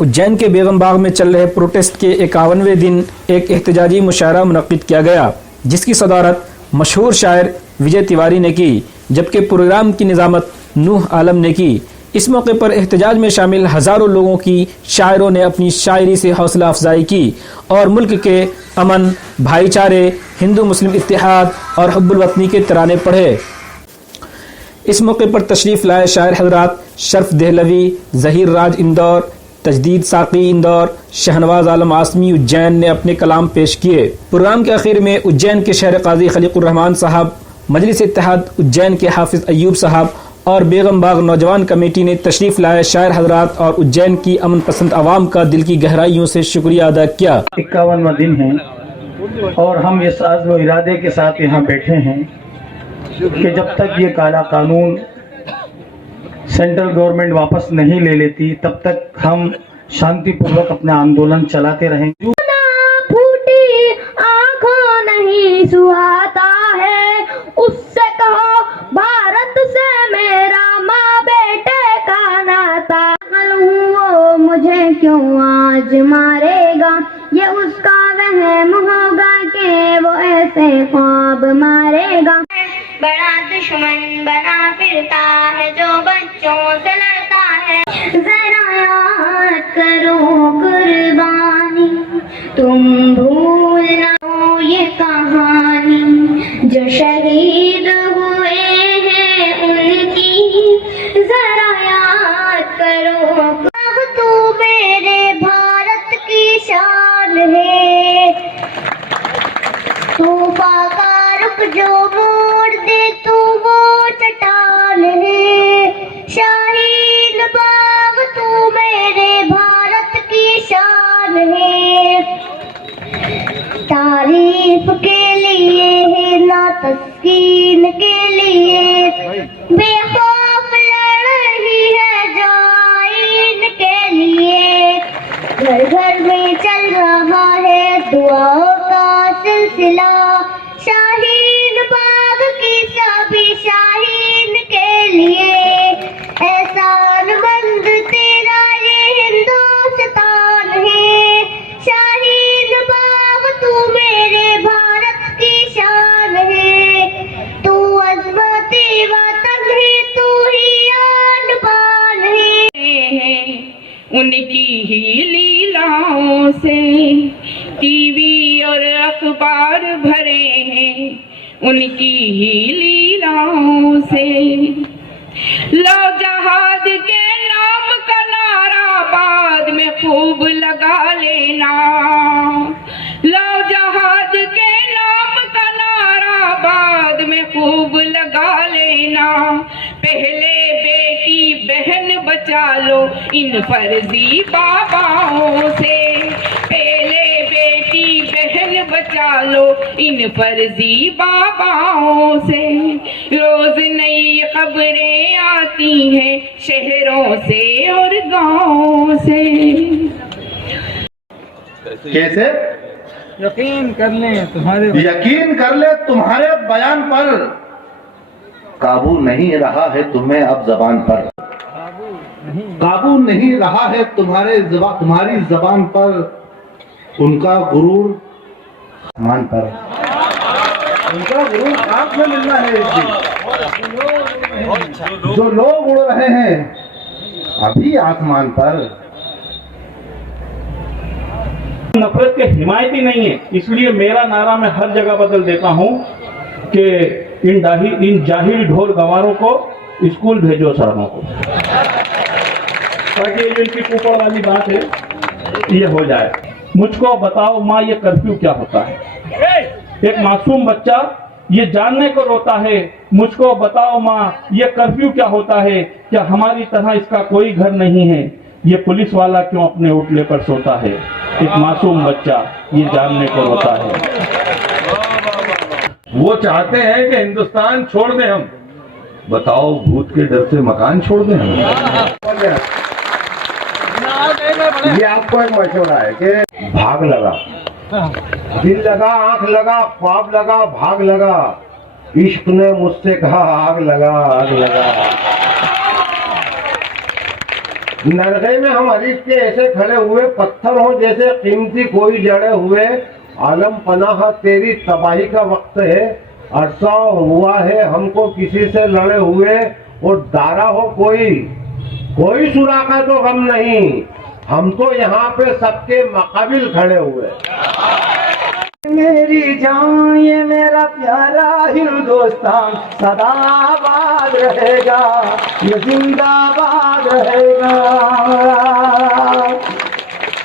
उज्जैन के बेगम बाग में चल रहे प्रोटेस्ट के 51वें दिन एक एहतजाजी मुशायरा मुनक्किद किया गया, जिसकी सदारत मशहूर शायर विजय तिवारी ने की, जबकि प्रोग्राम की निज़ामत नूह आलम ने की। इस मौके पर एहतजाज में शामिल हज़ारों लोगों की शायरों ने अपनी शायरी से हौसला अफजाई की और मुल्क के अमन, भाईचारे, हिंदू मुस्लिम इत्तेहाद और हुब्बुल वतनी के तराने पढ़े। इस मौके पर तशरीफ़ लाए शायर हजरात शर्फ देहलवी, ज़हीर राज इंदौर, तजदीद साकी इंदौर, शहनवाज आलम आसमी उज्जैन ने अपने कलाम पेश किए। प्रोग्राम के आखिर में उज्जैन के शहर काजी खलीकुर रहमान साहब, मजलिस इत्तेहाद उज्जैन के हाफिज अयूब साहब और बेगम बाग नौजवान कमेटी ने तशरीफ लाए शायर हजरात और उज्जैन की अमन पसंद आवाम का दिल की गहराइयों से शुक्रिया अदा किया। 51वां दिन है और हम इस आज़्म व इरादे के साथ यहाँ बैठे हैं कि जब तक ये काला कानून सेंट्रल गवर्नमेंट वापस नहीं ले लेती तब तक हम शांतिपूर्वक अपना आंदोलन चलाते रहें। फूटी आंखों नहीं सुहाता है, उससे कहो भारत से मेरा माँ बेटे का नाता। वो मुझे क्यों आज मारेगा, ये उसका वहम होगा कि वो ऐसे ख्वाब मारेगा। बड़ा दुश्मन बना फिरता है जो बच्चों से लड़ता है, जरा याद करो कुर्बानी, तुम भूल ना हो ये कहानी, जो शहीद हुए हैं उनकी जरा याद करो। तू मेरे भारत की शान है, तूफान का रुख जो मोड़ दे तू वो चट्टान है, शाहीन बाग तू मेरे भारत की शान है। तारीफ के लिए है ना तस्कीन के लिए, बेखौफ लड़ रही है जो आइन के लिए। घर घर में चल रहा है दुआओं का सिलसिला, शाहीन बाग की सभी शाहीन के लिए। एहसान मंद तेरा ये हिंदुस्तान है, शाहीन बाग तू मेरे भारत की शान है। तू अज़मती वतन है, तू ही आन बान है। उनकी ही लीलाओं से टीवी और अखबार भरे हैं, उनकी ही लीलाओं से। लो जहाद के नाम का नारा बाद में खूब लगा लेना, लो जहाद के नाम का नारा बाद में खूब लगा लेना। पहले बेटी बहन बचा लो इन फर्जी बाबाओं से, पहले बेटी बहन बचा लो इन फर्जी बाबाओं से। रोज नई खबरें आती हैं शहरों से और गाँव से। कैसे यकीन कर ले तुम्हारे बयान पर, काबू नहीं रहा है तुम्हें अब जबान पर, काबू नहीं रहा है तुम्हारी जबान पर, उनका गुरूर आसमान पर, उनका गुरूर आंख में मिलना है एक दिन। जो लोग उड़ रहे हैं अभी आसमान पर। नफरत के हिमायती नहीं है, इसलिए मेरा नारा मैं हर जगह बदल देता हूं कि इन जाहिल ढोर गंवारों को स्कूल भेजो सारों को, ताकि ये जो इनकी ऊपर वाली बात है ये हो जाए। मुझको बताओ माँ ये कर्फ्यू क्या होता है, एक मासूम बच्चा ये जानने को रोता है। मुझको बताओ माँ ये कर्फ्यू क्या होता है, क्या हमारी तरह इसका कोई घर नहीं है, ये पुलिस वाला क्यों अपने उठले पर सोता है। एक मासूम बच्चा ये जानने को रोता है। वो चाहते हैं कि हिंदुस्तान छोड़ दें हम, बताओ भूत के डर से मकान छोड़ दें हम। ये आपको एक मशवरा है कि भाग लगा, दिल लगा, आंख लगा, ख्वाब लगा, भाग लगा, इश्क ने मुझसे कहा आग लगा, आग लगा। नरगे में हम हरीश के ऐसे खड़े हुए, पत्थर हो जैसे कीमती कोई जड़े हुए। आलम पनाह तेरी तबाही का वक्त है, अरसा हुआ है हमको किसी से लड़े हुए। और दारा हो कोई सुरा का तो गम नहीं, हम तो यहाँ पे सबके मुकाबिल खड़े हुए। मेरी जान ये मेरा प्यारा हिंदुस्तान सदाबाद रहेगा, ये जिंदाबाद रहेगा।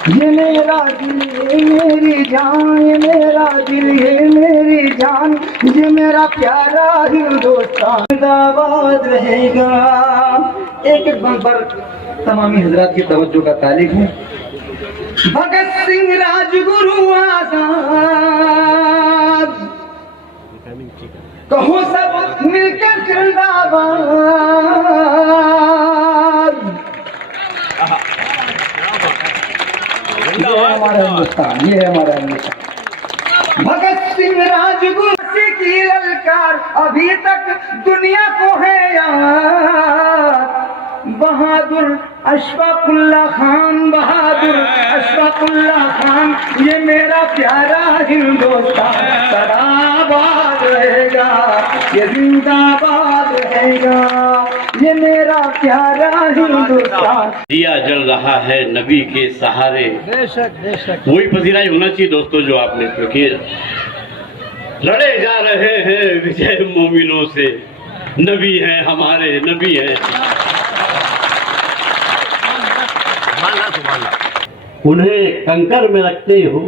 ये मेरा दिल ये मेरी जान, ये मेरा दिल ये मेरी जान, ये मेरा प्यारा हिंदुस्तान जिंदाबाद रहेगा। एक बम पर तमामी हजरात की तवज्जो का तालिब है। भगत सिंह राजगुरु आजाद, कहो सब मिलकर जिंदाबाद। ये है हमारा हिंदुस्तान, ये है हमारा हिंदुस्तान। भगत सिंह राजगुरु की ललकार अभी तक दुनिया को है याद। बहादुर अशफाकुल्ला खान, बहादुर अशफाकुल्ला खान, ये मेरा प्यारा हिंदुस्तान सदाबाद रहेगा, ये जिंदाबाद रहेगा, ये मेरा प्यारा हिंदुस्तान। दिया जल रहा है नबी के सहारे, वही पसीना होना चाहिए दोस्तों जो आपने किया। लड़े जा रहे हैं विजय मोमिनों से, नबी हैं हमारे, नबी हैं। उन्हें कंकर में रखते हो,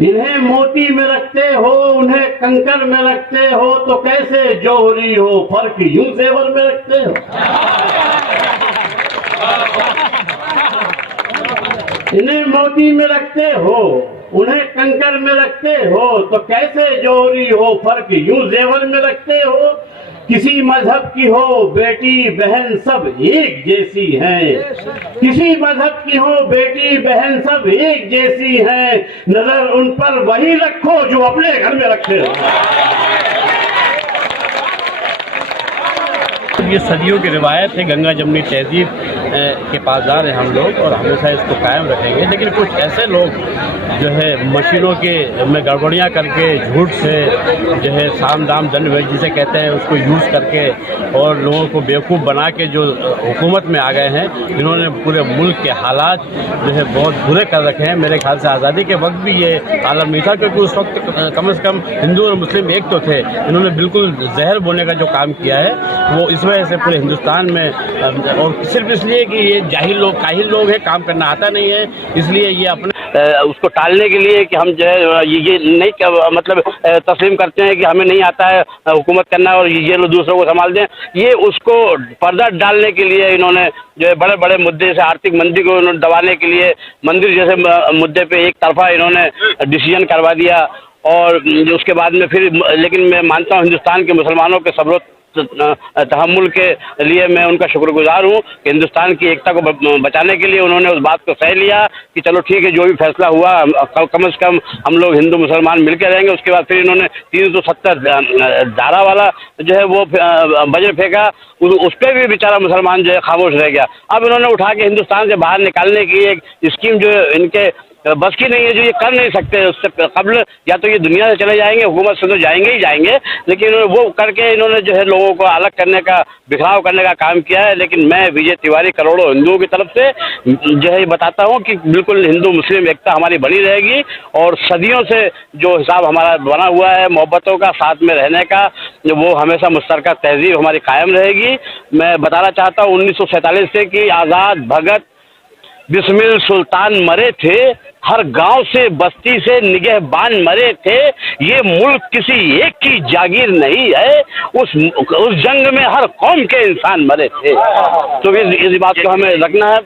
इन्हें मोती में रखते हो, उन्हें कंकर में रखते हो, तो कैसे जौहरी हो फर्क यूं जेवर में रखते हो। इन्हें मोती में रखते हो, उन्हें कंकर में रखते हो, तो कैसे जौहरी हो फर्क यूं जेवर में रखते हो। किसी मजहब की हो बेटी बहन सब एक जैसी हैं, किसी मजहब की हो बेटी बहन सब एक जैसी हैं, नजर उन पर वही रखो जो अपने घर में रखे हो। ये सदियों की रिवायत है, गंगा जमनी तहजीब के पासदार हैं हम लोग और हमेशा इसको कायम रखेंगे। लेकिन कुछ ऐसे लोग जो है मशीनों के में गड़बड़ियाँ करके झूठ से जो है साम दाम दंड भेद जिसे कहते हैं उसको यूज़ करके और लोगों को बेवकूफ़ बना के जो हुकूमत में आ गए हैं, इन्होंने पूरे मुल्क के हालात जो है बहुत बुरे कर रखे हैं। मेरे ख्याल से आज़ादी के वक्त भी ये आलम नहीं था, क्योंकि उस वक्त कम से कम हिंदू और मुस्लिम एक तो थे। इन्होंने बिल्कुल जहर बोने का जो काम किया है वो इस वजह से पूरे हिंदुस्तान में, और सिर्फ इसलिए कि ये जाहिल लोग काहिल लोग हैं, काम करना आता नहीं है, इसलिए ये अपने उसको टालने के लिए कि हम जो है ये नहीं मतलब तस्लीम करते हैं कि हमें नहीं आता है हुकूमत करना और ये लोग दूसरों को संभाल दें। ये उसको पर्दा डालने के लिए इन्होंने जो है बड़े बड़े मुद्दे से आर्थिक मंदी को इन्होंने दबाने के लिए मंदिर जैसे मुद्दे पे एक तरफा इन्होंने डिसीजन करवा दिया। और उसके बाद में फिर, लेकिन मैं मानता हूँ हिंदुस्तान के मुसलमानों के सब्र तहम्मुल के लिए मैं उनका शुक्रगुजार हूँ कि हिंदुस्तान की एकता को बचाने के लिए उन्होंने उस बात को सह लिया कि चलो ठीक है, जो भी फैसला हुआ कम से कम हम लोग हिंदू मुसलमान मिलकर रहेंगे। उसके बाद फिर इन्होंने 370 धारा वाला जो है वो बजट फेंका, उस पर भी बेचारा मुसलमान जो है खामोश रह गया। अब इन्होंने उठा के हिंदुस्तान से बाहर निकालने की एक स्कीम जो इनके बस की नहीं है, जो ये कर नहीं सकते। उससे कबल या तो ये दुनिया से चले जाएंगे, हुकूमत से तो जाएंगे ही जाएंगे, लेकिन वो करके इन्होंने जो है लोगों को अलग करने का, बिखराव करने का काम किया है। लेकिन मैं विजय तिवारी करोड़ों हिंदुओं की तरफ से जो है बताता हूँ कि बिल्कुल हिंदू मुस्लिम एकता हमारी बनी रहेगी और सदियों से जो हिसाब हमारा बना हुआ है मोहब्बतों का, साथ में रहने का, वो हमेशा मुश्तरका तहजीब हमारी कायम रहेगी। मैं बताना चाहता हूँ 1947 से कि आज़ाद भगत बिस्मिल सुल्तान मरे थे, हर गांव से बस्ती से निगहबान मरे थे। ये मुल्क किसी एक की जागीर नहीं है, उस जंग में हर कौम के इंसान मरे थे। तो इस बात को हमें रखना है।